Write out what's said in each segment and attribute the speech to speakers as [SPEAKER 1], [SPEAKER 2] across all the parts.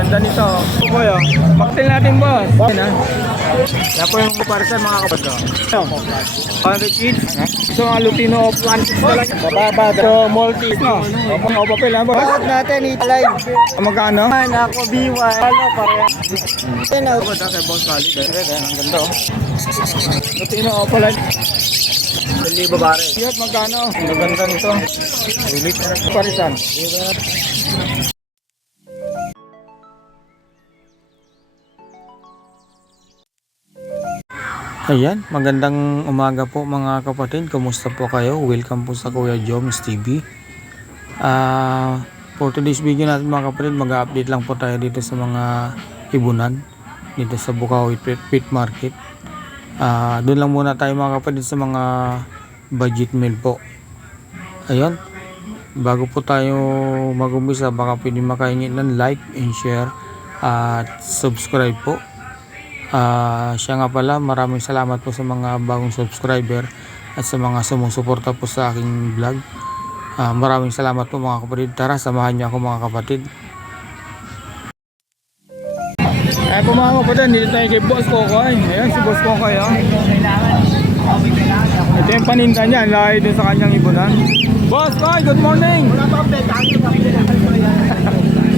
[SPEAKER 1] Ganda nito. Boy, oh. Cocktail natin, boss. Yan, ha. Yan po yung comparison, mga kapatid. oh. 100 each. So, mga Lutino of Atlantic talaga. Mababa. So, Maltese, no? Opo, opo, pala, boss.
[SPEAKER 2] Bakit natin i-live?
[SPEAKER 1] Magkano?
[SPEAKER 2] Man, ako B1. Ano, pareha. Yan ako.
[SPEAKER 1] Ito, kay Boss Khalid. eh. Ayan, ang ganda, oh. Lutino of Atlantic.
[SPEAKER 2] Libo pare.
[SPEAKER 1] Siyat, magkano? Ang ganda nito. Ulit parisan. Ayan, magandang umaga po mga kapatid. Kumusta po kayo? Welcome po sa Kuya Joms TV. Ah, for today's video natin mga kapatid, mag-update lang po tayo dito sa mga ibunan dito sa Bukawi Pet Market. Ah, doon lang muna tayo mga kapatid sa mga budget meal po. Ayun. Bago po tayo mag-umpisa, baka pwede makahingi ng like and share at subscribe po. Ah, siya nga pala, maraming salamat po sa mga bagong subscriber at sa mga sumusuporta po sa aking vlog. Ah, maraming salamat po mga kapatid. Tara, samahan niyo ako mga kapatid. Ay po mga kapatid, dito tayo kay Boss Kokoy. Ayan si Boss Kokoy. Oh. Ito yung paninda niya, lahi din sa kanyang ibunan. Boss Koy, good morning!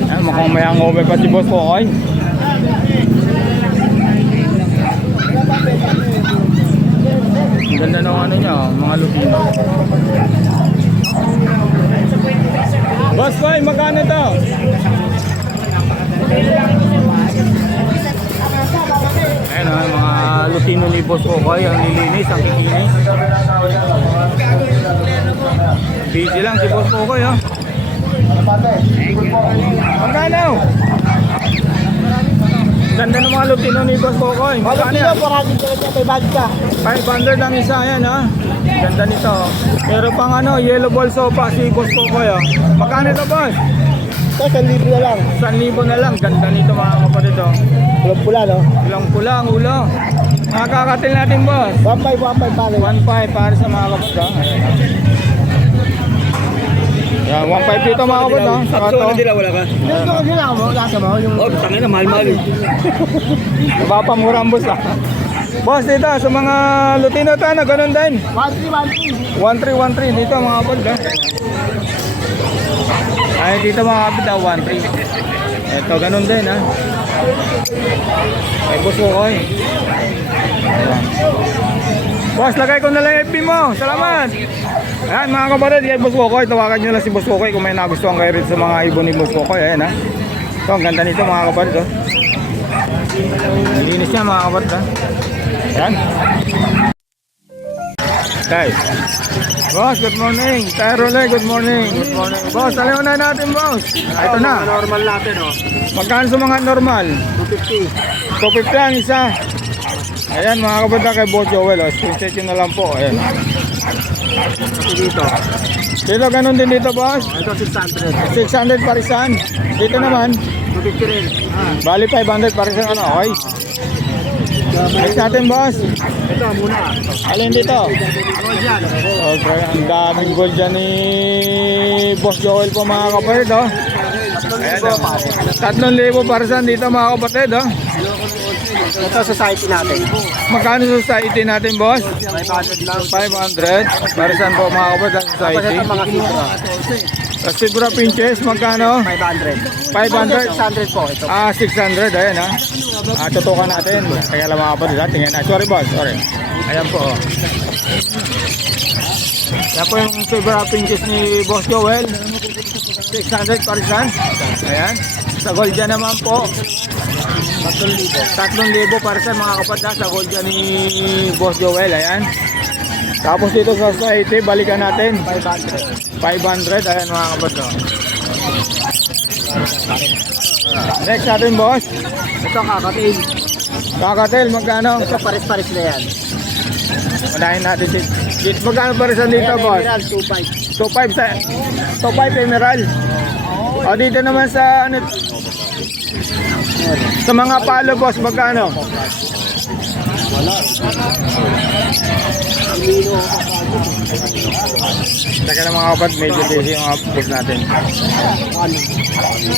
[SPEAKER 1] Ayan, mukhang may hangover pa si Boss Kokoy. Ganda ng ano niya, oh, mga lupino. Boss magkano to? Ayan o, mga lutino ni Boss Kokoy, ang nilinis, ang kikinis. Busy lang si Boss Kokoy, oh. Magkano? Ganda ng mga lutino ni Boss Kokoy. Magkano yan?
[SPEAKER 2] parang may bag ka.
[SPEAKER 1] 500 lang isa, yan ha. Ganda nito. oh. Meron pang ano, yellow ball sofa si Boss Kokoy, oh. Magkano ito, boss?
[SPEAKER 2] Ito, 1,000 na lang.
[SPEAKER 1] 1,000 na lang. Ganda nito mga kapatid, oh.
[SPEAKER 2] Walang pula, no?
[SPEAKER 1] Ulang pula ang ulo. Makakakatil natin, boss.
[SPEAKER 2] 1.5, 1.5 pare.
[SPEAKER 1] 1.5 para sa mga kapatid. ha? Yan, 1.5 dito mga kapatid. ha? Saka to.
[SPEAKER 2] wala ka? Hindi ko kasi mo, lasa mo. Yung... Oh, tangin na, mahal-mahal.
[SPEAKER 1] Napapamura ang boss ah. Boss dito sa mga Lutino tayo na ganun din.
[SPEAKER 2] 1.3, 1.3.
[SPEAKER 1] 1313 dito mga kapatid. ha? Ay dito mga kapatid ah, 13. Ito ganun din ha. Ay boss ko koy. Boss, lagay ko na lang FB mo. Salamat. Ayan mga kapatid, kay Boss Kokoy, tawagan nyo lang si Boss Kokoy kung may nagustuhan kayo rin sa mga ibon ni Boss Kokoy. Ayan ha. Ito, ang ganda nito mga kapatid. Oh. Linis niya mga kapatid. Ha? Ayan. Guys. Boss, good morning. Tayo Role, good morning. Good morning. Boss, alam na natin, boss. Ito na.
[SPEAKER 2] Normal natin, oh.
[SPEAKER 1] Magkano sa mga normal?
[SPEAKER 2] 250.
[SPEAKER 1] 250 ang isa. Ayan mga kabanda kay Boss Joel. Oh. Screenshot yun na lang po. Ayan.
[SPEAKER 2] Ito dito.
[SPEAKER 1] Dito ganun din dito boss.
[SPEAKER 2] Ito 600.
[SPEAKER 1] 600 parisan. Dito naman.
[SPEAKER 2] 250 rin. Ah.
[SPEAKER 1] Bali 500 parisan. Ano? Okay. Next natin boss.
[SPEAKER 2] Ito muna.
[SPEAKER 1] Alin dito?
[SPEAKER 2] Oh, yan.
[SPEAKER 1] Okay. Ang daming gold dyan ni Boss Joel po mga kapatid. Oh. Oh. 3,000 parisan dito mga kapatid. Oh.
[SPEAKER 2] Ito society natin.
[SPEAKER 1] Magkano sa society natin boss?
[SPEAKER 2] 500 lang.
[SPEAKER 1] 500. Parisan po mga kapatid ang society.
[SPEAKER 2] ito mga kibra.
[SPEAKER 1] Sa Sibra Pinches, magkano?
[SPEAKER 2] 500.
[SPEAKER 1] 500?
[SPEAKER 2] 600 po ito.
[SPEAKER 1] Ah, 600. Ayan ha. Ah, tutukan natin. Kaya lang mga kapatid ha. Tingnan na. Sorry boss. Sorry. Ayan po. Oh. Yan po yung Sibra Pinches ni Boss Joel. 600 parisan. Ayan. Sa gold dyan naman po. 3,000 parisan mga kapatid ha. Sa gold dyan ni Boss Joel. Ayan. Tapos dito sa society, balikan natin.
[SPEAKER 2] 500.
[SPEAKER 1] 500. Ayan mga kapatid. oh. Next natin boss.
[SPEAKER 2] Ito kakatin.
[SPEAKER 1] Kakatel, magkano?
[SPEAKER 2] Ito pares-pares na yan.
[SPEAKER 1] Unahin natin dito. dito magkano pa rin dito,
[SPEAKER 2] Ayan,
[SPEAKER 1] boss?
[SPEAKER 2] Emerald 2.5.
[SPEAKER 1] 2.5 sa 2.5 emerald. O dito naman sa ano sa mga palo boss magkano?
[SPEAKER 2] Pilipino.
[SPEAKER 1] Saka ng mga kapatid, medyo busy yung upload natin.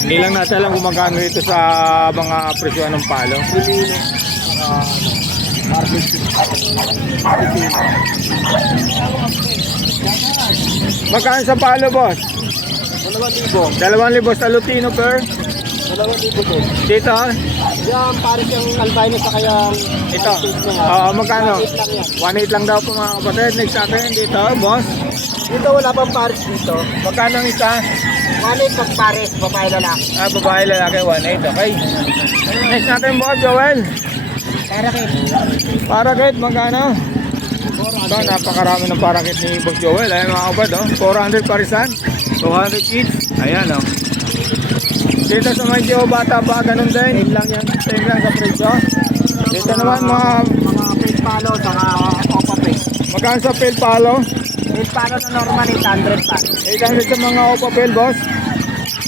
[SPEAKER 1] Hindi lang natin alam kung magkano ito sa mga presyo ng palo. Magkano sa palo, boss?
[SPEAKER 2] Dalawang libo.
[SPEAKER 1] 2,000 sa Lutino per.
[SPEAKER 2] Dalawang libo to.
[SPEAKER 1] Dito,
[SPEAKER 2] Yan, pares yung albino sa kayang
[SPEAKER 1] ito. Oo, magkano?
[SPEAKER 2] One-eight lang
[SPEAKER 1] 1.8 lang
[SPEAKER 2] yan.
[SPEAKER 1] daw po mga kapatid. Next natin dito, boss.
[SPEAKER 2] Dito wala pang pares dito.
[SPEAKER 1] Magkano ang isa?
[SPEAKER 2] One-eight pag pares, babae lalaki.
[SPEAKER 1] Ah, babae lalaki, 1.8. Okay. Next natin, boss, Joel.
[SPEAKER 2] Para kay
[SPEAKER 1] Parakit, magkano? Ito, napakarami ng parakit ni Boss Joel. Ayan mga kapatid, oh. 400 parisan. 200 each. Ayan, oh. Dito sa medyo bata pa, ganun din.
[SPEAKER 2] Same lang yan.
[SPEAKER 1] Same lang sa presyo. Dito naman mga,
[SPEAKER 2] Mga pin palo, saka opa pin.
[SPEAKER 1] magkano sa pill palo?
[SPEAKER 2] Pin palo na normal, 800 pa.
[SPEAKER 1] 800 sa mga opa pill, boss.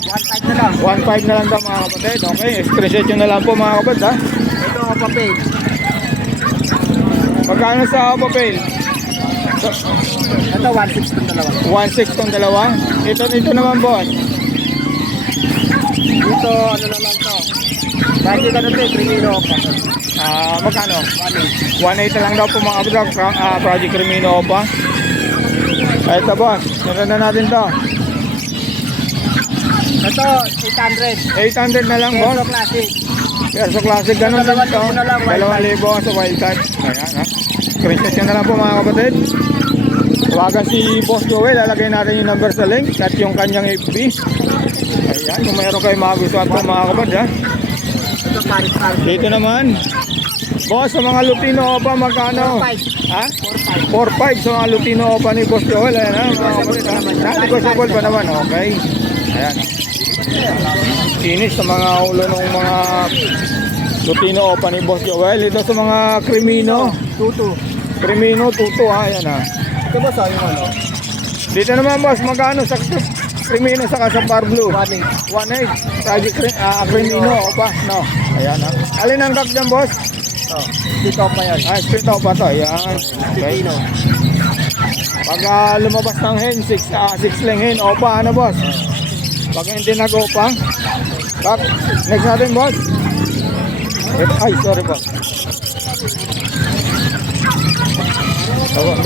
[SPEAKER 2] One type na lang.
[SPEAKER 1] 1.5 na lang daw mga kapatid. Okay, screenshot nyo na lang po mga kapatid, ha.
[SPEAKER 2] Ito opa pin.
[SPEAKER 1] Magkano sa opa pill?
[SPEAKER 2] Ito 1.6 na dalawa.
[SPEAKER 1] 1.6 tong dalawa. Ito, ito naman, boss.
[SPEAKER 2] Dito, ano na lang to. Dito ano to, 3 kilo opa.
[SPEAKER 1] Ah, magkano?
[SPEAKER 2] 1.8.
[SPEAKER 1] 1.8 na lang daw po mga. Pro- ah, Project Crimino pa. Ito, boss. Meron na natin to.
[SPEAKER 2] Ito, 800.
[SPEAKER 1] 800 na lang, boss.
[SPEAKER 2] Peso classic.
[SPEAKER 1] Perso Classic, ganun din
[SPEAKER 2] Dalawang
[SPEAKER 1] to.
[SPEAKER 2] libo na lang, wild
[SPEAKER 1] 2,000 sa wild card. Ayan, ha. Screenshot nyo na lang po mga kapatid. Tawagan si Boss Joel, lalagay natin yung number sa link at yung kanyang FB. Ayan, kung mayroon kayo mga gustuhan po mga kapatid, ha. Dito naman, Boss, sa mga Lupino Opa, magkano?
[SPEAKER 2] 4.5.
[SPEAKER 1] Ha? 4.5
[SPEAKER 2] 4.5.
[SPEAKER 1] sa mga Lupino Opa ni Boss Joel. Ayan, ha. Mga kapatid, ha. Negotiable pa naman, okay. Ayan. Sinis sa mga ulo ng mga Lupino Opa ni Boss Joel. Ito sa mga Crimino.
[SPEAKER 2] Tutu.
[SPEAKER 1] Crimino, tuto ha. Ayan ha.
[SPEAKER 2] Ito ba sa yung ano?
[SPEAKER 1] Dito naman boss, magkano sa Crimino sa sa Bar Blue?
[SPEAKER 2] 1.8.
[SPEAKER 1] 1.8. Tragic Cri- ah, Crimino Opa. No. Ayan ha. Alin ang kak dyan boss?
[SPEAKER 2] Ito. Dito pa yan.
[SPEAKER 1] Ah, split Opa to. Ayan. Okay. Pag ah, lumabas ng hen, 6 ah, six lang hen, Opa. Ano boss? Pag hindi nag-Opa. Kak, next natin boss. Ay, sorry boss.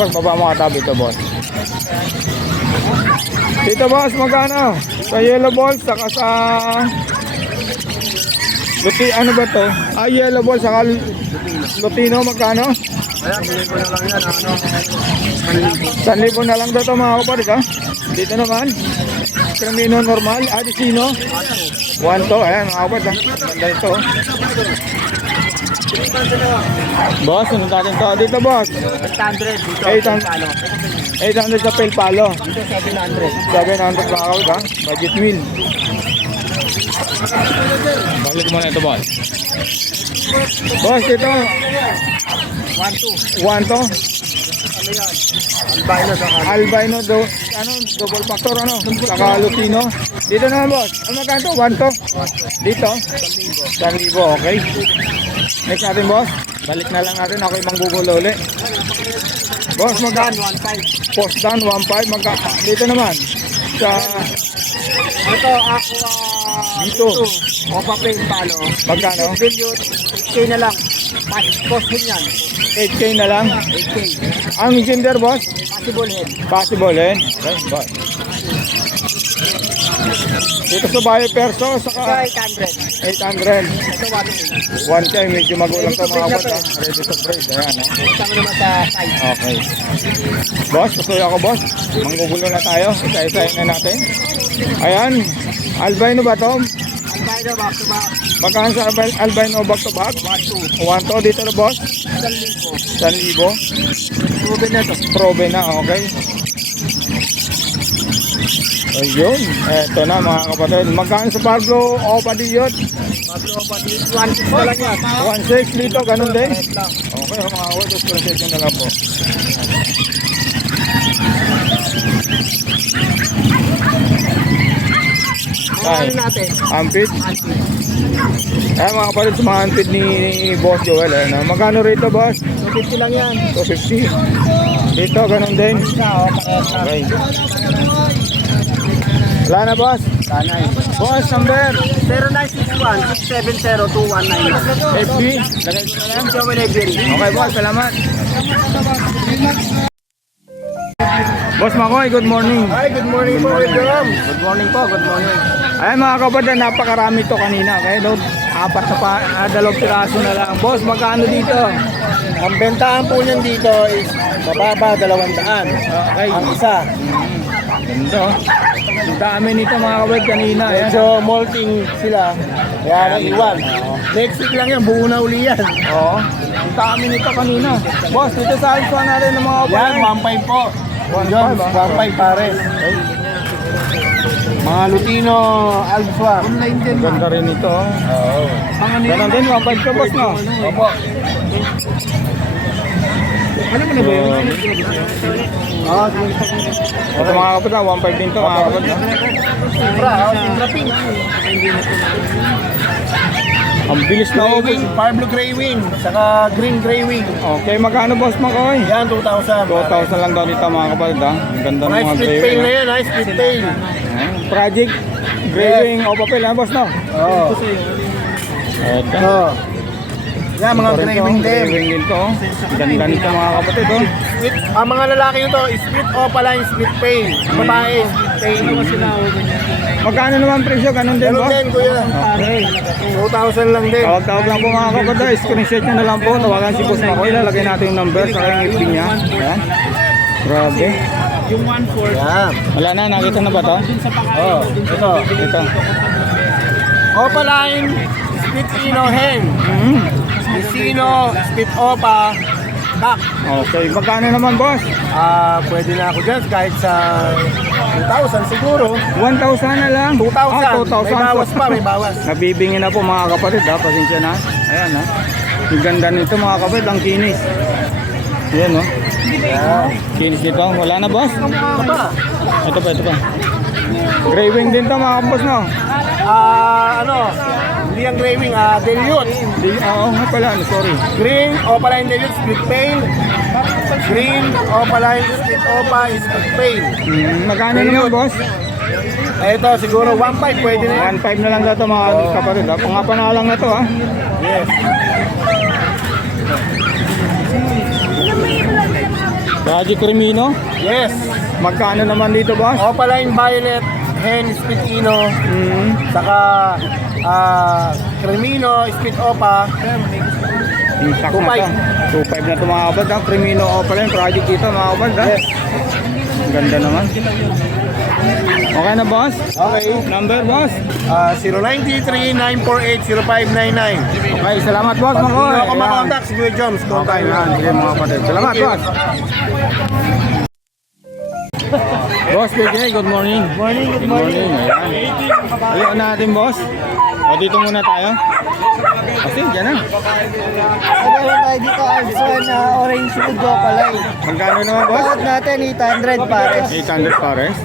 [SPEAKER 1] Boss, baba mo katabi to boss. Dito boss, magkano? Sa yellow ball, saka sa... Luti, ano ba to? Ah, yellow ball, saka Lu- Lutino, magkano?
[SPEAKER 2] Ayan, bilhin ko na lang yan. Ano?
[SPEAKER 1] 1,000 na lang daw to mga kapatid ha. Dito naman, Camino normal, Adicino. 1 to, ayan mga kapatid ha. Ganda ito. Boss, ano natin to? Dito boss,
[SPEAKER 2] 800 dito.
[SPEAKER 1] 800.
[SPEAKER 2] Palo.
[SPEAKER 1] 800 sa Pel Palo.
[SPEAKER 2] Dito 700.
[SPEAKER 1] 700 mga kapatid ha. Budget meal. Balik mo na ito boss. Boss, ito,
[SPEAKER 2] 1.2.
[SPEAKER 1] 1 to.
[SPEAKER 2] Ano yan? Albino sa.
[SPEAKER 1] Albino do, ano, double factor ano, saka Lutino. Dito naman boss, ano magkano to? 1 to? Dito? 1,000, okay. Next natin boss, balik na lang natin, ako yung manggugulo uli. Boss, magkano?
[SPEAKER 2] 1.5.
[SPEAKER 1] Post down, 1,500, magka, dito naman. Sa,
[SPEAKER 2] Ito, ako ah,
[SPEAKER 1] Dito.
[SPEAKER 2] Opa Pay Palo.
[SPEAKER 1] magkano?
[SPEAKER 2] Billion, 8K na lang. Mas cost din yan.
[SPEAKER 1] 8K na lang.
[SPEAKER 2] 8K.
[SPEAKER 1] Ang gender boss,
[SPEAKER 2] Possible head.
[SPEAKER 1] possible eh. Okay, boss. Dito sa Bayo Perso,
[SPEAKER 2] Ito
[SPEAKER 1] saka
[SPEAKER 2] 800.
[SPEAKER 1] 800.
[SPEAKER 2] Ito 1.8.
[SPEAKER 1] 1K, medyo magulang sa mga bata. Ready to breed, ayan ha.
[SPEAKER 2] Ito naman sa size.
[SPEAKER 1] Okay. Boss, tutuloy ako boss. Manggugulo na tayo. Isa-isahin na natin. Ayan. Albino ba to?
[SPEAKER 2] Albino back to back.
[SPEAKER 1] Magkano sa albi- albino back to back?
[SPEAKER 2] 1.2.
[SPEAKER 1] 1 to dito na boss.
[SPEAKER 2] 1,000.
[SPEAKER 1] 1,000.
[SPEAKER 2] Proven na to.
[SPEAKER 1] Probe na, okay. Ayun. Eto na mga kapatid. Magkano sa Pablo o Padillot?
[SPEAKER 2] Pablo Opa dito. 1.6 na lang yan.
[SPEAKER 1] 1.6 dito, ganun din. Okay, mga kapatid. Proceed na lang po.
[SPEAKER 2] Natin?
[SPEAKER 1] Ampit.
[SPEAKER 2] 1.6.
[SPEAKER 1] Ayan mga kapatid, sa mga antid ni Boss Joel. Ayan, ah. Magkano rito, boss?
[SPEAKER 3] 250 lang yan.
[SPEAKER 1] 250. Dito, ganun din.
[SPEAKER 3] Oh, na.
[SPEAKER 1] Okay. Wala na, boss.
[SPEAKER 3] Sana eh.
[SPEAKER 1] Boss, number.
[SPEAKER 3] 0961-670-2199.
[SPEAKER 1] FB. Lagay ko na lang.
[SPEAKER 3] Joel.
[SPEAKER 1] Okay, boss. Salamat. Boss Makoy, good morning.
[SPEAKER 3] Hi, good morning po, welcome.
[SPEAKER 1] Good morning po, good morning. Ayan mga kapatid, napakarami to kanina. Kaya doon, apat na pa, ah, dalawang piraso na lang. Boss, magkano dito?
[SPEAKER 3] Ang bentahan po niyan dito is mababa, 200.
[SPEAKER 1] Okay.
[SPEAKER 3] Ang isa.
[SPEAKER 1] Ganda oh. Ang dami nito mga kapatid kanina. Ayan.
[SPEAKER 3] Medyo molting sila. Kaya naiwan. Next week lang yan, buo na uli yan.
[SPEAKER 1] Oo. Ang dami nito kanina. Boss, dito sa alpha natin ng mga
[SPEAKER 3] Yan,
[SPEAKER 1] kapatid.
[SPEAKER 3] 1.5 po.
[SPEAKER 1] 1.5, ah.
[SPEAKER 3] 1.5 pares. Mga Lutino Alpha. Online din
[SPEAKER 1] Ganda rin ito. oh.
[SPEAKER 3] Oo.
[SPEAKER 1] Ganon din, 1.5 ka boss no?
[SPEAKER 3] Opo. Ano mo na ba yun? Ah,
[SPEAKER 1] Ito mga kapatid, ah, 1.5 din to mga kapatid. ah.
[SPEAKER 3] Timbra, oh, pink.
[SPEAKER 1] Ang bilis na ubos.
[SPEAKER 3] wing, fire blue gray wing, saka green gray wing.
[SPEAKER 1] Okay, magkano boss Makoy?
[SPEAKER 3] Yan, 2,000.
[SPEAKER 1] 2,000 lang daw dito mga kapatid ha. Ang ganda ng
[SPEAKER 3] Mga
[SPEAKER 1] mga gray wing,
[SPEAKER 3] na yan, ay split.
[SPEAKER 1] Ayan, Project Gray. Wing o papel ha boss no?
[SPEAKER 3] Oo.
[SPEAKER 1] Ito.
[SPEAKER 3] Yan, mga Gray din.
[SPEAKER 1] Wing din to. Ganda nito mga kapatid oh.
[SPEAKER 3] Split, ang mga lalaki nito, split opaline, split pail. Babae, split pail.
[SPEAKER 1] Magkano naman presyo? Ganun din
[SPEAKER 3] Ganun
[SPEAKER 1] boss?
[SPEAKER 3] din, kuya.
[SPEAKER 1] Okay.
[SPEAKER 3] 2,000 lang din.
[SPEAKER 1] Tawag-tawag lang po mga kapatid. Screenshot nyo na lang po. Tawagan si Boss Makoy. Lalagay natin yung number sa kanyang FB niya. Ayan. Grabe.
[SPEAKER 3] Yan.
[SPEAKER 1] Wala na, nakita na ba to?
[SPEAKER 3] Oh, ito.
[SPEAKER 1] Ito.
[SPEAKER 3] Opaline, split ino hen.
[SPEAKER 1] Mhm.
[SPEAKER 3] Split split opa, duck.
[SPEAKER 1] Okay. Magkano naman boss?
[SPEAKER 3] Ah, pwede na ako dyan kahit sa 2,000 siguro.
[SPEAKER 1] 1,000 na lang.
[SPEAKER 3] 2,000.
[SPEAKER 1] Ah, 2,000.
[SPEAKER 3] May bawas pa, may bawas.
[SPEAKER 1] Nabibingi na po mga kapatid ha. Pasensya na. Ayan ha. Ang ganda nito mga kapatid. Ang kinis. Ayan no.
[SPEAKER 3] Yan.
[SPEAKER 1] Kinis nito. Wala na boss?
[SPEAKER 3] Ano ba?
[SPEAKER 1] Ito pa, ito pa. Gray wing din to mga boss no.
[SPEAKER 3] Ah, ano? Hindi ang gray wing, ah, dilute.
[SPEAKER 1] Di, oo nga pala. ano, Sorry.
[SPEAKER 3] Green, opaline dilute, split pail. Green, opaline, split opa, split pail.
[SPEAKER 1] Hmm, magkano naman boss?
[SPEAKER 3] Ito, siguro 1.5 pwede na yan.
[SPEAKER 1] 1.5 na lang daw to mga kapatid ha. Pangapanalang na to ha.
[SPEAKER 3] Yes.
[SPEAKER 1] Raji Crimino.
[SPEAKER 3] Yes.
[SPEAKER 1] Magkano naman dito boss?
[SPEAKER 3] Opaline violet, hen, split ino,
[SPEAKER 1] Hmm.
[SPEAKER 3] saka ah, cremino, split opa.
[SPEAKER 1] Intact na
[SPEAKER 3] 2.5.
[SPEAKER 1] to. 2.5 na to mga kapatid ha. Crimino o pala yung project dito mga ha.
[SPEAKER 3] Yes.
[SPEAKER 1] Ang ganda naman. Okay na boss?
[SPEAKER 3] Okay.
[SPEAKER 1] Number boss?
[SPEAKER 3] Ah, 0933-948-0599.
[SPEAKER 1] Okay, salamat boss.
[SPEAKER 3] Pag
[SPEAKER 1] Makoy.
[SPEAKER 3] hindi ako
[SPEAKER 1] Ayan.
[SPEAKER 3] makontak, si Kuya Joms,
[SPEAKER 1] Okay, yan. Sige mga kapatid. Salamat boss. Boss PJ, good morning.
[SPEAKER 3] Morning,
[SPEAKER 1] Good morning. Ayan. Ayun natin boss. O dito muna tayo. Kasi dyan na.
[SPEAKER 4] Meron tayo dito Alson na orange food palay.
[SPEAKER 1] Magkano naman boss?
[SPEAKER 4] Bawat natin 800 pares.
[SPEAKER 1] 800 pares.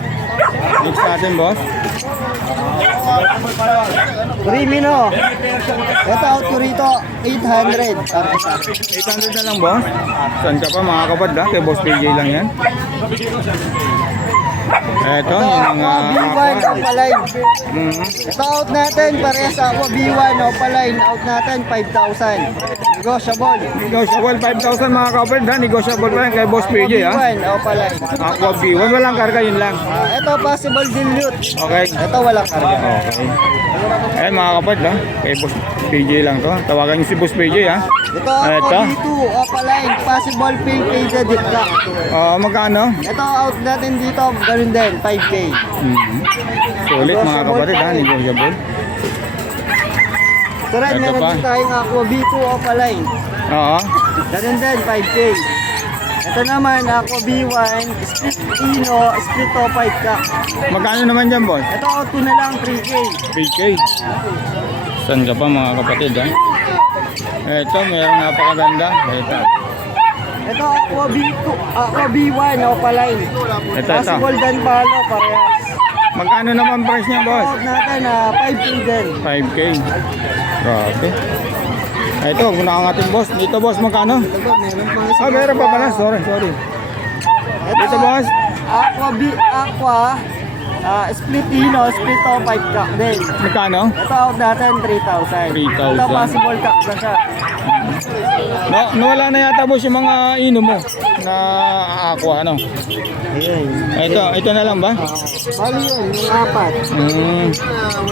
[SPEAKER 1] Next natin boss.
[SPEAKER 4] Crimino. Ito out ko rito 800 pares.
[SPEAKER 1] 800 na lang boss. Saan ka pa mga kapad ha? Kay boss PJ lang yan. Eto, yung mga
[SPEAKER 4] B1
[SPEAKER 1] aqua.
[SPEAKER 4] Opaline.
[SPEAKER 1] Mhm.
[SPEAKER 4] Ito out natin parehas ako B1 Opaline. Out natin 5,000. Negotiable.
[SPEAKER 1] Negotiable 5,000 mga kapad ha. Negotiable pa yan kay boss PJ ha.
[SPEAKER 4] B1 Opaline.
[SPEAKER 1] Aqua B1. Walang karga yun lang.
[SPEAKER 4] Ah, Ito possible dilute.
[SPEAKER 1] Okay.
[SPEAKER 4] Ito walang karga.
[SPEAKER 1] Okay. Ayan mga kapad ha. Kay boss PJ lang to. Tawagan niyo si boss PJ ha.
[SPEAKER 4] Ito
[SPEAKER 1] Ito.
[SPEAKER 4] ako B2 Opaline. Possible pink faded dipka.
[SPEAKER 1] Ah, magkano?
[SPEAKER 4] Ito out natin dito. Ganun din 5K.
[SPEAKER 1] Mhm. Sulit mga kapatid ha. Negotiable.
[SPEAKER 4] Rin,
[SPEAKER 1] Ito
[SPEAKER 4] meron
[SPEAKER 1] pa.
[SPEAKER 4] din tayong Aqua B2 Opaline.
[SPEAKER 1] Oo.
[SPEAKER 4] Ganun din, 5K. Ito naman, Aqua B1, split Ino, split to 5 ka.
[SPEAKER 1] Magkano naman dyan boss?
[SPEAKER 4] Ito, auto na lang, 3K.
[SPEAKER 1] 3K. Saan ka pa mga kapatid ha? Ito, mayroong napakaganda. Ito.
[SPEAKER 4] Ito, Aqua B2, Aqua B1, Opaline.
[SPEAKER 1] Ito, ito.
[SPEAKER 4] Possible dan palo, parehas.
[SPEAKER 1] Magkano naman price niya, boss?
[SPEAKER 4] Out natin, ah, 5K din.
[SPEAKER 1] 5K. Grabe. Ah, Ito, gunahan natin, boss. Dito, boss, magkano?
[SPEAKER 4] Ito ba, meron pa
[SPEAKER 1] Ah, meron pa pala. Sorry, sorry. Dito, boss.
[SPEAKER 4] Aqua, B, Aqua, ah, split ino, split o 5 cock din.
[SPEAKER 1] Magkano?
[SPEAKER 4] Ito out natin, 3,000.
[SPEAKER 1] 3,000.
[SPEAKER 4] Ito possible cock na siya.
[SPEAKER 1] No, nawala na yata, boss, yung mga ino mo na aqua, ano?
[SPEAKER 4] Ayun.
[SPEAKER 1] Ito, ito na lang ba?
[SPEAKER 4] Bali yun, yung apat.
[SPEAKER 1] Hmm.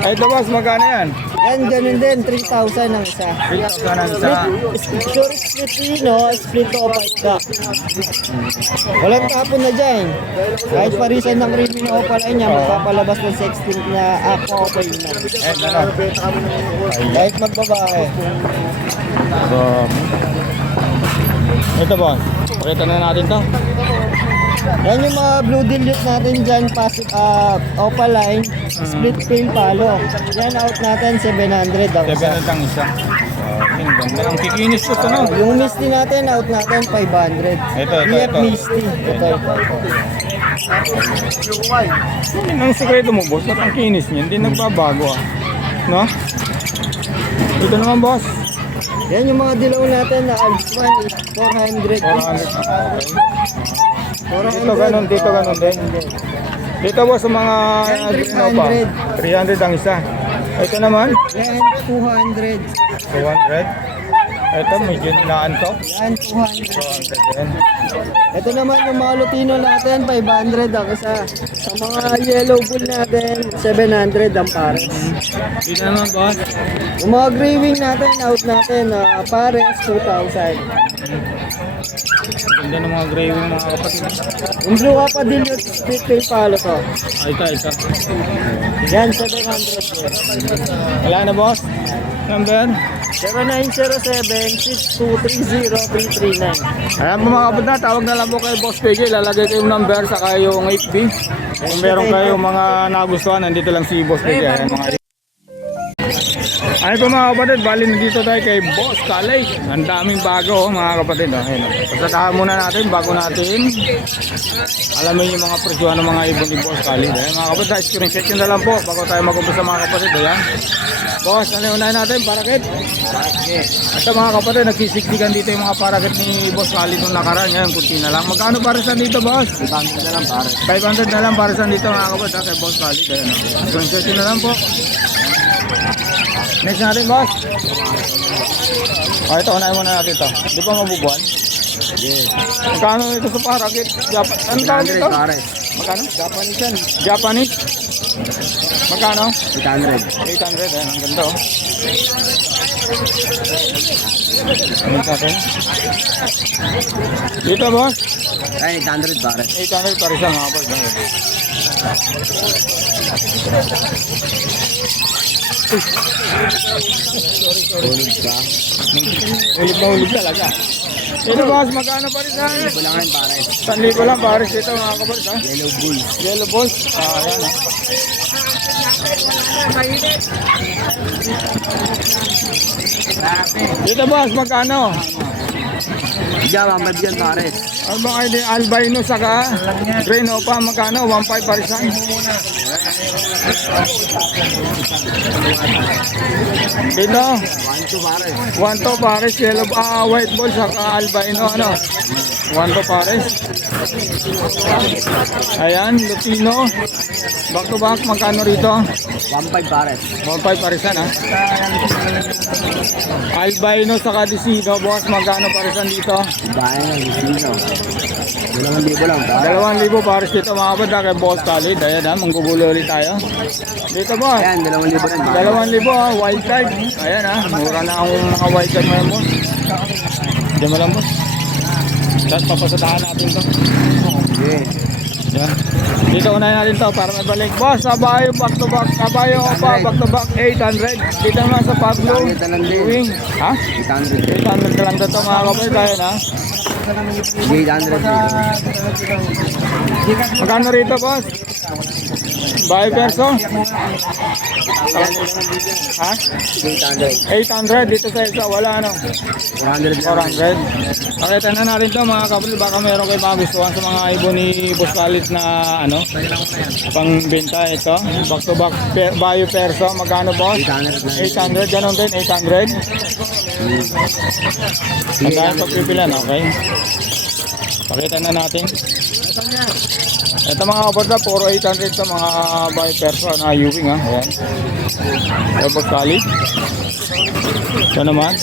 [SPEAKER 1] Ito, boss, magkano yan?
[SPEAKER 4] Yan, ganun din, 3,000 ang isa.
[SPEAKER 1] 3,000 ang isa.
[SPEAKER 4] Sure, split ino, split o 5 cock. Walang tapon na dyan. Kahit parisan ng creamy na opala niya, magpapalabas ng 16 na aqua o pain na. Kahit magbabae.
[SPEAKER 1] So, ito, boss. Pakita na natin to.
[SPEAKER 4] Yan yung mga blue dilute natin dyan, passive uh, opaline, split pail palo. Yan out natin 700 ang isa.
[SPEAKER 1] 700 ang isa. Ang ganda. Ang kikinis ko to, no?
[SPEAKER 4] Yung misty natin, out natin 500.
[SPEAKER 1] Ito, ito, ito.
[SPEAKER 4] misty. Ito, ito, ito.
[SPEAKER 1] Ang sikreto mo, boss, ba't ang kinis niya? Hindi nagbabago, ah. No? Ito naman, boss.
[SPEAKER 4] Yan yung mga dilaw natin na Alps 1 is 400.
[SPEAKER 1] 400. Okay.
[SPEAKER 4] 400.
[SPEAKER 1] Dito, ganun, dito, ganun din. Dito, boss, sa mga... Ano pa? 300 ang isa. Ito naman,
[SPEAKER 4] Yan, 200.
[SPEAKER 1] 200. Ito, medyo inaantok.
[SPEAKER 4] Yan, 200.
[SPEAKER 1] 200 din.
[SPEAKER 4] Ito naman yung mga Lutino natin, 500 ang isa. Sa mga yellow bull natin, 700 ang pares.
[SPEAKER 1] Dito naman, boss.
[SPEAKER 4] Yung mga gray wing natin, out natin, ah, pares 2,000.
[SPEAKER 1] Ganda ng mga gray wing, mga kapatid.
[SPEAKER 4] Yung blue ka pa dilute, split pay palo to.
[SPEAKER 1] Ah, ito, ito.
[SPEAKER 4] Yan, 700 din.
[SPEAKER 1] Wala na, boss. Number?
[SPEAKER 4] 0907-6230-339.
[SPEAKER 1] Ayan po mga kapatid na, tawag na lang po kay Boss PG. Lalagay ko yung number saka yung 8B. Kung meron kayong mga nagustuhan, nandito lang si Boss PG. Ayan mga Ayun po mga kapatid, bali nandito tayo kay Boss College. Ang daming bago oh, mga kapatid. Oh. Ayun, oh. Muna natin bago natin alamin yung mga presyohan ng mga ibon ni Boss College. Ayun mga kapatid, screenshot nyo na lang po bago tayo mag-umpisa mga kapatid. Ayan. Boss, ano yung unahin natin? Parakit? Ito mga kapatid, nagsisigdigan dito yung mga parakit ni Boss Khalid nung nakaraan. Ngayon, kunti na lang. Magkano parisan dito, boss? 500 na lang pare. 500 na lang parisan dito mga kapatid. Kay Boss Khalid. Ayan, oh. Screenshot nyo na lang po. Next natin, boss. Oh, ito, unahin muna natin ito. Di ba mabubuan? Yes. Magkano ito sa parakit? Japan. Ano tawag dito? Magkano? Japanese yan. Japanese? Magkano? 800. 800, ayan, ang ganda oh. Ano natin? Dito boss?
[SPEAKER 4] Ay, 800 pare.
[SPEAKER 1] 800 para sa mga boss.
[SPEAKER 4] Ulit
[SPEAKER 1] na ulit talaga. Ito boss, magkano pa rin tayo?
[SPEAKER 4] Bulangan pare.
[SPEAKER 1] 1,000 lang pares ito mga kapatid ha?
[SPEAKER 4] Yellow bull.
[SPEAKER 1] Yellow balls. Ah, ayan ha. Dito boss, magkano?
[SPEAKER 4] Diyan, mabigyan pare.
[SPEAKER 1] Ang mga ID, albino saka green pa magkano? 1.5 parisan. Dito,
[SPEAKER 4] 1 pare.
[SPEAKER 1] 1 to pares, yellow, ah, white ball saka albino, ano? 1 to pares. Ayan, Lutino. Back to back, magkano rito?
[SPEAKER 4] 1.5 pare.
[SPEAKER 1] 1.5 parisan ha. Albino saka Disino, boss, magkano parisan dito?
[SPEAKER 4] Ng Lucino. Dalawang libo lang.
[SPEAKER 1] Dalawang libo pares dito mga kapatid kay Boss Khalid. Ayan ha, manggugulo ulit tayo. Dito boss,
[SPEAKER 4] Ayan, dalawang libo pare.
[SPEAKER 1] dalawang libo ha, wild type. Ayan ha, mura na ang mga wild type ngayon boss. Diyan mo lang boss. Tapos papasadahan natin to.
[SPEAKER 4] Okay.
[SPEAKER 1] Yan. Dito unahin natin to para may balik. Boss, kabayo back to back. Kabayo pa back to back 800. Dito naman sa Pablo.
[SPEAKER 4] Ito.
[SPEAKER 1] Wing. Ha?
[SPEAKER 4] 800.
[SPEAKER 1] 800 ka lang dito mga kapatid. Ayan ha.
[SPEAKER 4] 800 dito.
[SPEAKER 1] Magkano rito, boss? Bayo perso? Ha? 800 dito sa isa, wala ano? 400. Pakita na natin to mga kapatid, baka meron kayo magustuhan sa mga ibon ni Boss Khalid na ano, pang benta ito. Back to back per, Bayo perso, magkano boss? 800, ganun din, 800. Ang dahil pagpipilan, okay? Pakita na natin. Ito mga kabarda, puro 800 sa mga by person na Ewing ha. Ayan. Tapos kali. Ito naman.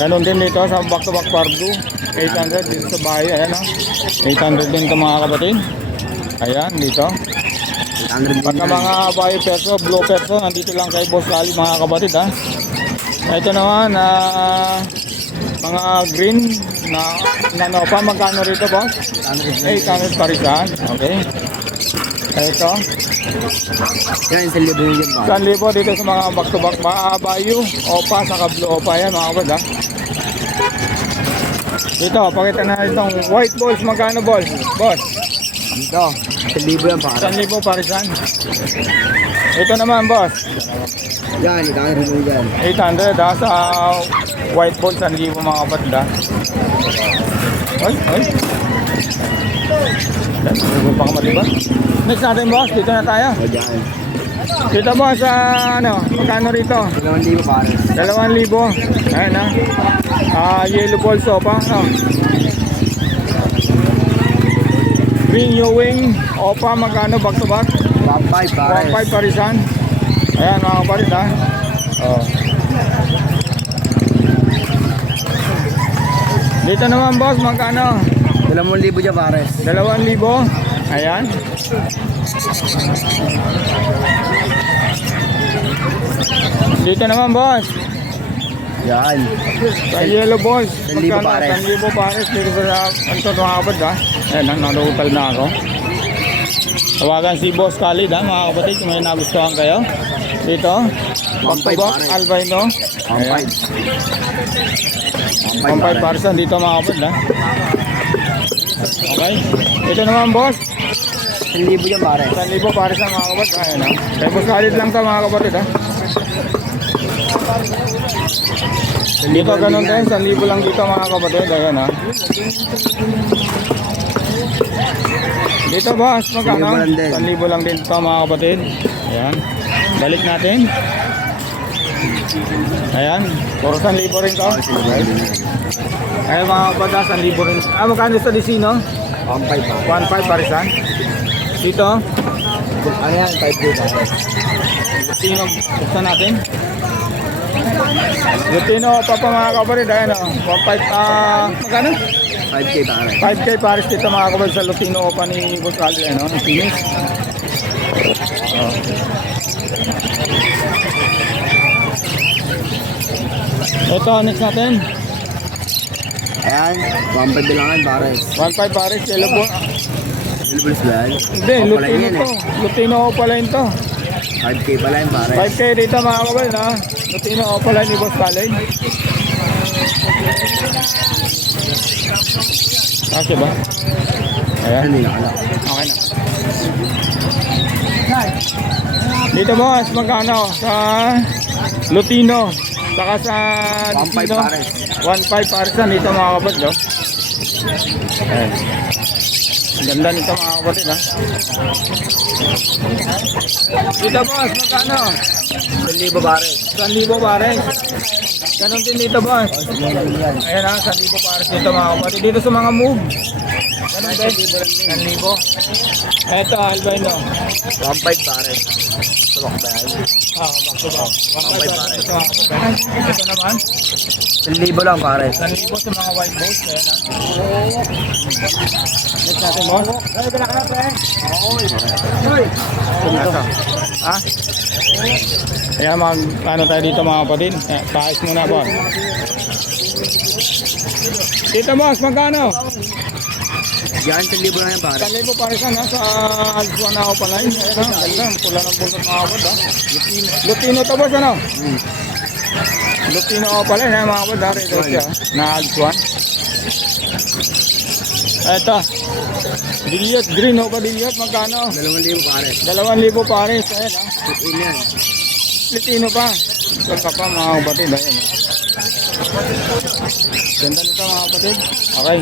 [SPEAKER 1] Ganon din dito sa back to back pardo. 800 dito sa bahay. Ayan ha. 800 din ito mga kapatid. Ayan dito. Pagka mga bahay perso, blue perso, nandito lang kay Boss Kali mga kapatid ha. Ito naman, ah, mga green na, na ano pa, magkano rito boss? 800 pa rin saan. Okay. Ito,
[SPEAKER 4] Yan, sa libo yun ba?
[SPEAKER 1] 1,000 dito sa mga back-to-back mga bayo, opa, saka blue opa yan mga kapatid ha. Dito, pakita na itong white balls, magkano balls? Boss,
[SPEAKER 4] Dito, sa libo yan pa.
[SPEAKER 1] 1,000 pa rin saan. Ito naman boss,
[SPEAKER 4] Yan, itangan rin mo yan.
[SPEAKER 1] 800 ha, sa white ball, 1,000 mga kapatid ha. Ay, ay. Ano pa ka matiba? Next natin boss, dito na tayo. Dito boss, sa ano, magkano rito?
[SPEAKER 4] Dalawang libo pare.
[SPEAKER 1] 2,000. Ayan ha. Ah, yellow ball sopa. Oh. Green Ewing, opa, magkano back to back?
[SPEAKER 4] 1.5 pare.
[SPEAKER 1] 1.5 parisan. Ayan mga kapalit ha. Oh. Dito naman boss, magkano?
[SPEAKER 4] Dalawang libo dyan pare.
[SPEAKER 1] 2,000. Ayan. Dito naman boss.
[SPEAKER 4] Yan.
[SPEAKER 1] Sa yellow balls.
[SPEAKER 4] 1,000 pares.
[SPEAKER 1] 1,000 pares. Dito sa mga kapatid ha. Ayan ha, narutal na ako. Tawagan si Boss Khalid ha mga kapatid kung may nagustuhan kayo. Dito. Back to
[SPEAKER 4] 1.5
[SPEAKER 1] back,
[SPEAKER 4] pares.
[SPEAKER 1] albino.
[SPEAKER 4] 1.5.
[SPEAKER 1] 1.5 parsan dito mga kapatid ha. Okay. Ito naman boss.
[SPEAKER 4] 1,000 libo dyan pare.
[SPEAKER 1] 1,000 pares ang mga kapatid. Ayan ha. Kaya Boss Khalid lang sa mga kapatid ha. Dito ganun din. 1,000 lang dito mga kapatid. Ayan ha. Dito boss, magkano?
[SPEAKER 4] 1,000 lang din.
[SPEAKER 1] 1,000 lang din ito mga kapatid. Ayan. Balik natin. Ayan. Puro 1,000 rin to. Ayan mga kapatid, 1,000 rin. Ah, magkano sa Disino?
[SPEAKER 4] 1.5 pare.
[SPEAKER 1] 1,500 parisan. Dito,
[SPEAKER 4] Ano yan? 5K pare.
[SPEAKER 1] Lutino, buksan natin. Lutino pa pa mga kapatid, ayan o. 1,500, ah, magkano?
[SPEAKER 4] 5K pare.
[SPEAKER 1] 5K pares dito mga kapatid sa Lutino pa ni Boss Aldo, ano, ang finish. Ito, next natin.
[SPEAKER 4] Ayan, 1.5 bilangan pare.
[SPEAKER 1] 1,500 pares, yellow ball.
[SPEAKER 4] Billboards ba yan?
[SPEAKER 1] Hindi, Lutino
[SPEAKER 4] yun
[SPEAKER 1] to.
[SPEAKER 4] eh.
[SPEAKER 1] Lutino pala yun to.
[SPEAKER 4] 5K pala yun pare.
[SPEAKER 1] 5K dito mga kapatid, ha. Lutino pala ni Boss Khalid. Kasi ba? Ayan.
[SPEAKER 4] Hindi na alam.
[SPEAKER 1] Okay na. Dito boss, magkano? Sa Lutino. Saka sa
[SPEAKER 4] 1.5
[SPEAKER 1] Dino.
[SPEAKER 4] pares.
[SPEAKER 1] 1.5 pares na dito mga kapatid. Oh. Ayan. Ganda nito mga kapatid ha. Dito boss, magkano?
[SPEAKER 4] 1,000 pare.
[SPEAKER 1] 1,000 pares. Ganon din dito boss. Ayan ha, 1,000 pares dito mga kapatid. Dito sa mga move. Ganon din. 1,000. Eto, albino.
[SPEAKER 4] 1.5 pare. Sulok ba yan?
[SPEAKER 1] Ah, to back.
[SPEAKER 4] One-five pares.
[SPEAKER 1] Ito, naman.
[SPEAKER 4] 1,000 lang pare.
[SPEAKER 1] 1,000 sa mga white boats. Ayan ha. Next natin boss. Ay, ka na pre. Ito. Ah? Kaya mag, ano tayo dito mga kapatid? Eh, paayos muna boss. Dito boss, magkano?
[SPEAKER 4] Yan, 1,000 lang yan pare.
[SPEAKER 1] Kalay po pare ka na sa Alpha na ako pala yun. Ayun na, ganda. ang Pula ng buntot mga kapatid ha. Lutino. Lutino to boss ano?
[SPEAKER 4] Hmm.
[SPEAKER 1] Lutino ako pala yun ha mga kapatid ha. Ito siya. Na Alpha. Ito. Dilliot, green o dilliot, magkano?
[SPEAKER 5] Dalawang libo pare.
[SPEAKER 1] Dalawang libo pares. Ayan ah.
[SPEAKER 5] Sit-in yan.
[SPEAKER 1] Pilipino pa. Ito ka pa mga kapatid. Ayan ah. Ganda nito mga kapatid. Okay.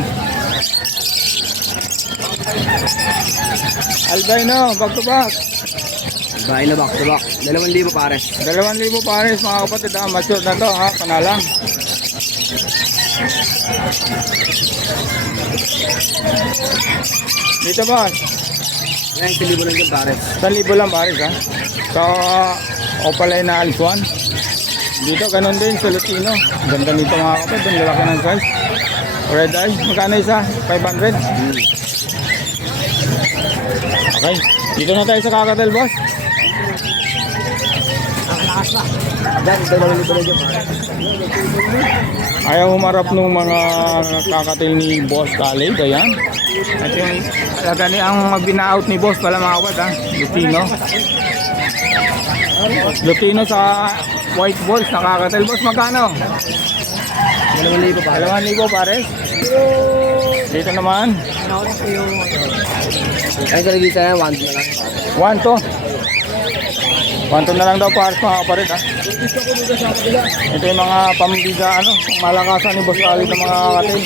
[SPEAKER 1] Albino, back to back.
[SPEAKER 5] Na back to back. Dalawang libo pare.
[SPEAKER 1] Dalawang libo pares mga kapatid ha. Mature na to ha. Panalang. Dito boss.
[SPEAKER 5] Yan, isang libo lang dyan pare.
[SPEAKER 1] 1,000 lang pares ha. So, opalay na Alswan. Dito ganun din sa Lutino. Ganda nito mga kapatid. Ang lalaki ng size. Red eye. Magkano isa? 500? Okay. Dito na tayo sa kakatel boss.
[SPEAKER 5] Yan, dalawang libo lang dyan pare.
[SPEAKER 1] Ayaw humarap ng mga kakatil ni Boss Khalid, ayan. At yung talaga ni ang bina-out ni Boss pala mga kapatid, ha? Lutino. Lutino sa white balls na kakatil. Boss, magkano?
[SPEAKER 5] Dalawang libo pare.
[SPEAKER 1] Dalawang libo pares. Dito naman,
[SPEAKER 5] Ay, sa dito yan, one na lang.
[SPEAKER 1] one to. To na lang daw pares mga kapatid, ha? Ito yung mga pambiga, ano, malakasan ni Boss Khalid ng mga kakatil.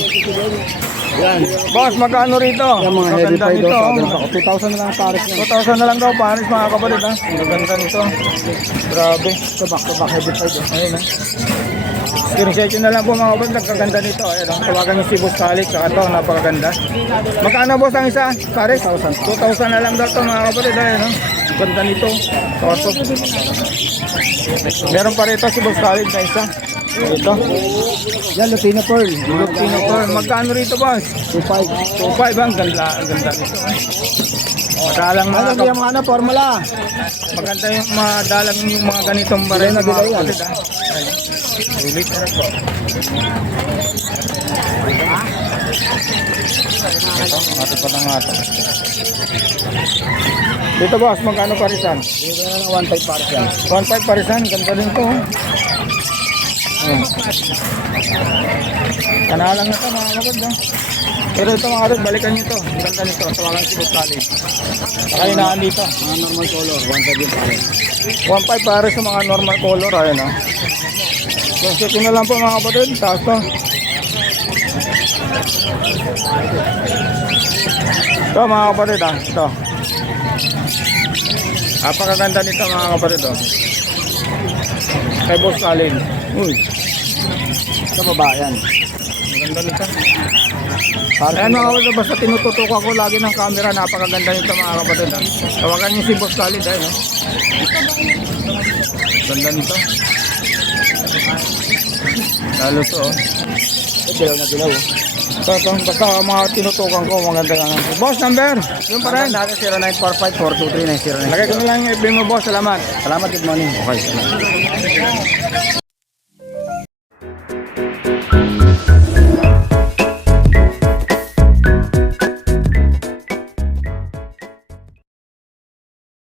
[SPEAKER 5] Yan.
[SPEAKER 1] Boss, magkano rito?
[SPEAKER 5] Yung mga heavy
[SPEAKER 1] Maganda
[SPEAKER 5] daw,
[SPEAKER 1] oh.
[SPEAKER 5] 2,000 na lang pares yan.
[SPEAKER 1] 2,000 na lang daw pares mga kapatid ha. Ang ganda nito. Grabe.
[SPEAKER 5] Ito back to back heavy pie daw.
[SPEAKER 1] Ayun ha. Nyo na lang po mga kapatid. Nagkaganda nito. Ayun ha. Tawagan nyo si Boss Khalid. Saka ito. Napakaganda. Magkano boss ang isa? Pares? 2,000. 2,000 na lang daw ito mga kapatid. Ayun ha. Ganda nito. Torso. Meron pa rito si Boss Khalid na isa. Ito.
[SPEAKER 5] Yan, Lutino Pearl.
[SPEAKER 1] Filipino Pearl. Magkano rito boss?
[SPEAKER 5] 2,500.
[SPEAKER 1] 2,500 ang ganda. Ang ganda nito. Madalang mga
[SPEAKER 5] Ano yung mga ano, formula?
[SPEAKER 1] Maganda yung madalang yung mga ganitong baril na
[SPEAKER 5] Bilay na bilay yan.
[SPEAKER 1] kapatid. Ulit na po. Ito, ato pa ng ato. Dito boss, magkano parisan?
[SPEAKER 5] Dito na lang 1,500 pares yan.
[SPEAKER 1] 1.5 parisan, ganda rin to. oh. Ayun. Kanalang na ito mga kapatid. ha? Pero ito mga kapatid, balikan nyo ito. Ang ganda nito, tawagan si Boss Kali. Saka inaan dito.
[SPEAKER 5] Mga normal color, 1,500 yung pares.
[SPEAKER 1] 1.5 para sa mga normal color, ayun ha. So, set na lang po mga kapatid, taas to. Ito mga kapatid ha, ito. Napakaganda nito mga kapatid oh. Kay Boss Kalin. Uy,
[SPEAKER 5] Sa baba yan.
[SPEAKER 1] maganda nito. Ayan mga kapatid, basta tinututukan ko lagi ng camera, napakaganda nito mga kapatid ha. Tawagan niyo si Boss Kalin, ayun oh. Ganda nito. Lalo to oh.
[SPEAKER 5] Dilaw na dilaw.
[SPEAKER 1] Ito, ito, basta mga tinutukan ko, maganda nga. Boss, number! Yung pa rin.
[SPEAKER 5] Natin 0945-423-909.
[SPEAKER 1] Lagay ko na lang yung FB mo, boss. Salamat.
[SPEAKER 5] Salamat, good morning.
[SPEAKER 1] Okay, salamat.